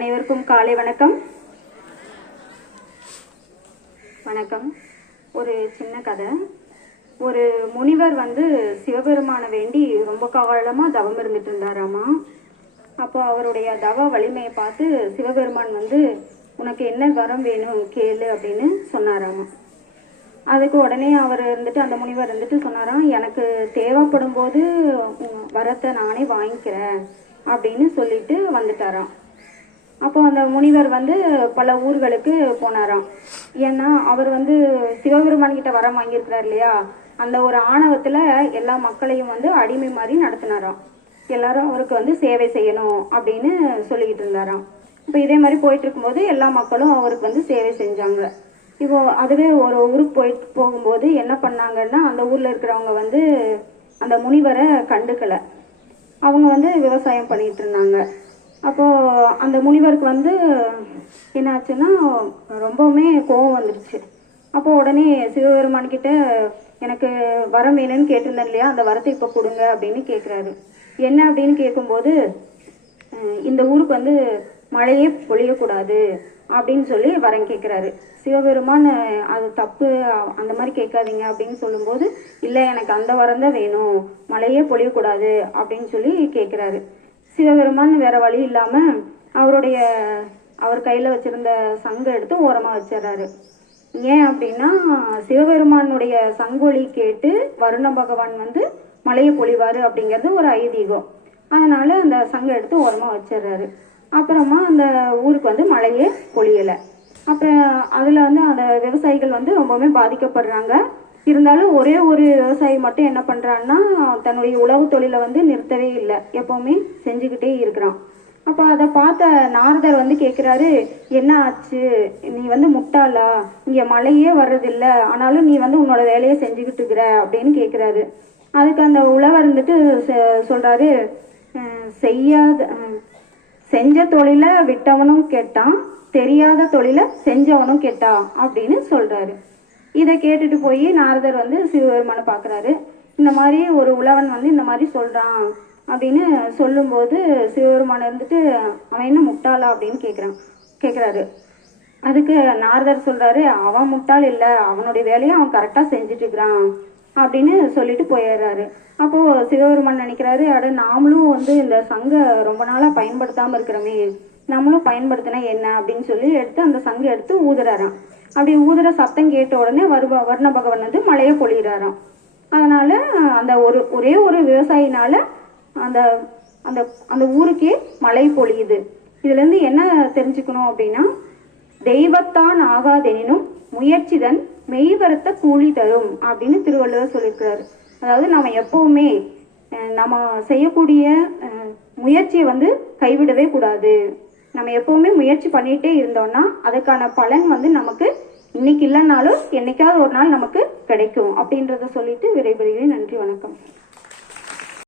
அனைவருக்கும் காலை வணக்கம். வணக்கம். ஒரு சின்ன கதை. ஒரு முனிவர் சிவபெருமானை வேண்டி ரொம்ப காலமாக தவம் இருந்துட்டு இருந்தாராமா. அப்போ அவருடைய தவ வலிமையை பார்த்து சிவபெருமான் உனக்கு என்ன வரம் வேணும் கேளு அப்படின்னு சொன்னாராமா. அதுக்கு உடனே அவர் அந்த முனிவர் சொன்னாராம், எனக்கு தேவைப்படும் போது வரத்தை நானே வாங்கிக்கிறேன் அப்படின்னு சொல்லிட்டு வந்துட்டாராம். அப்போ அந்த முனிவர் பல ஊர்களுக்கு போனாராம். ஏன்னா அவர் சிவபெருமான் கிட்ட வரம் வாங்கியிருக்கிறார் இல்லையா, அந்த ஒரு ஆணவத்துல எல்லா மக்களையும் அடிமை மாதிரி நடத்தினாராம். எல்லாரும் அவருக்கு சேவை செய்யணும் அப்படின்னு சொல்லிக்கிட்டு இருந்தாராம். இப்போ இதே மாதிரி போயிட்டு இருக்கும்போது எல்லா மக்களும் அவருக்கு சேவை செஞ்சாங்க. இப்போ அதுவே ஒரு ஊருக்கு போகும்போது என்ன பண்ணாங்கன்னா, அந்த ஊர்ல இருக்கிறவங்க அந்த முனிவரை கண்டுக்கல. அவங்க விவசாயம் பண்ணிட்டு இருந்தாங்க. அப்போ அந்த முனிவருக்கு என்னாச்சுன்னா ரொம்பவுமே கோபம் வந்துடுச்சு. அப்போ உடனே சிவபெருமான் கிட்ட எனக்கு வரம் வேணும்னு கேட்டிருந்தேன் இல்லையா, அந்த வரத்தை இப்போ கொடுங்க அப்படின்னு கேட்குறாரு. என்ன அப்படின்னு கேட்கும்போது, இந்த ஊருக்கு மழையே பொழியக்கூடாது அப்படின்னு சொல்லி வரம் கேட்குறாரு. சிவபெருமான் அது தப்பு, அந்த மாதிரி கேட்காதீங்க அப்படின்னு சொல்லும்போது, இல்லை எனக்கு அந்த வரம் தான் வேணும், மழையே பொழியக்கூடாது அப்படின்னு சொல்லி கேட்குறாரு. சிவபெருமான் வேற வழி இல்லாம அவர் கையில வச்சிருந்த சங்கை எடுத்து ஓரமா வச்சிடறாரு. ஏன் அப்படின்னா, சிவபெருமானுடைய சங்கொலி கேட்டு வருண பகவான் மழையை பொழிவாரு அப்படிங்கிறது ஒரு ஐதீகம். அதனால அந்த சங்கை எடுத்து ஓரமா வச்சிடறாரு. அப்புறமா அந்த ஊருக்கு மழையே பொழியலை. அப்புறம் அதுல அந்த விவசாயிகள் ரொம்பவுமே பாதிக்கப்படுறாங்க. இருந்தாலும் ஒரே ஒரு விவசாயி மட்டும் என்ன பண்றான்னா, தன்னுடைய உழவு தொழிலை நிறுத்தவே இல்லை, எப்பவுமே செஞ்சுக்கிட்டே இருக்கிறான். அப்போ அதை பார்த்த நாரதர் கேட்குறாரு, என்ன ஆச்சு, நீ முட்டாளா, இங்கே மழையே வர்றதில்லை, ஆனாலும் நீ உன்னோட வேலையை செஞ்சுக்கிட்டு இருக்கிற அப்படின்னு கேட்குறாரு. அதுக்கு அந்த உழவர் சொல்றாரு, செஞ்ச தொழிலை விட்டவனும் கேட்டான், தெரியாத தொழிலை செஞ்சவனும் கேட்டா அப்படின்னு சொல்றாரு. இதை கேட்டுட்டு போய் நாரதர் சிவபெருமானை பார்க்குறாரு. இந்த மாதிரி ஒரு உழவன் இந்த மாதிரி சொல்றான் அப்படின்னு சொல்லும்போது சிவபெருமான் அவன் என்ன முட்டாளா அப்படின்னு கேட்குறாரு. அதுக்கு நாரதர் சொல்றாரு, அவன் முட்டாள் இல்லை, அவனுடைய வேலையை அவன் கரெக்டாக செஞ்சுட்டு இருக்கிறான் அப்படின்னு சொல்லிட்டு போயிடுறாரு. அப்போ சிவபெருமான் நினைக்கிறாரு, நாமளும் இந்த சங்கை ரொம்ப நாளாக பயன்படுத்தாமல் இருக்கிறோமே, நம்மளும் பயன்படுத்தினா என்ன அப்படின்னு சொல்லி எடுத்து அந்த சங்கை எடுத்து ஊதுறாராம். அப்படி ஊதுற சத்தம் கேட்ட உடனே வருண பகவான் மழையை பொழிகிறாராம். அதனால அந்த ஒரே ஒரு விவசாயினால அந்த அந்த அந்த ஊருக்கே மழை பொழியுது. இதுல இருந்து என்ன தெரிஞ்சுக்கணும் அப்படின்னா, தெய்வத்தான் ஆகாதெனினும் முயற்சிதன் மெய்வரத்த கூலி தரும் அப்படின்னு திருவள்ளுவர் சொல்லியிருக்கிறாரு. அதாவது நம்ம எப்பவுமே நம்ம செய்யக்கூடிய முயற்சியை கைவிடவே கூடாது. நம்ம எப்பவுமே முயற்சி பண்ணிட்டே இருந்தோம்னா அதுக்கான பலன் நமக்கு இன்னைக்கு இல்லைன்னாலும் என்னைக்காவது ஒரு நாள் நமக்கு கிடைக்கும் அப்படின்றத சொல்லிட்டு விடைபெறுகிறேன். நன்றி, வணக்கம்.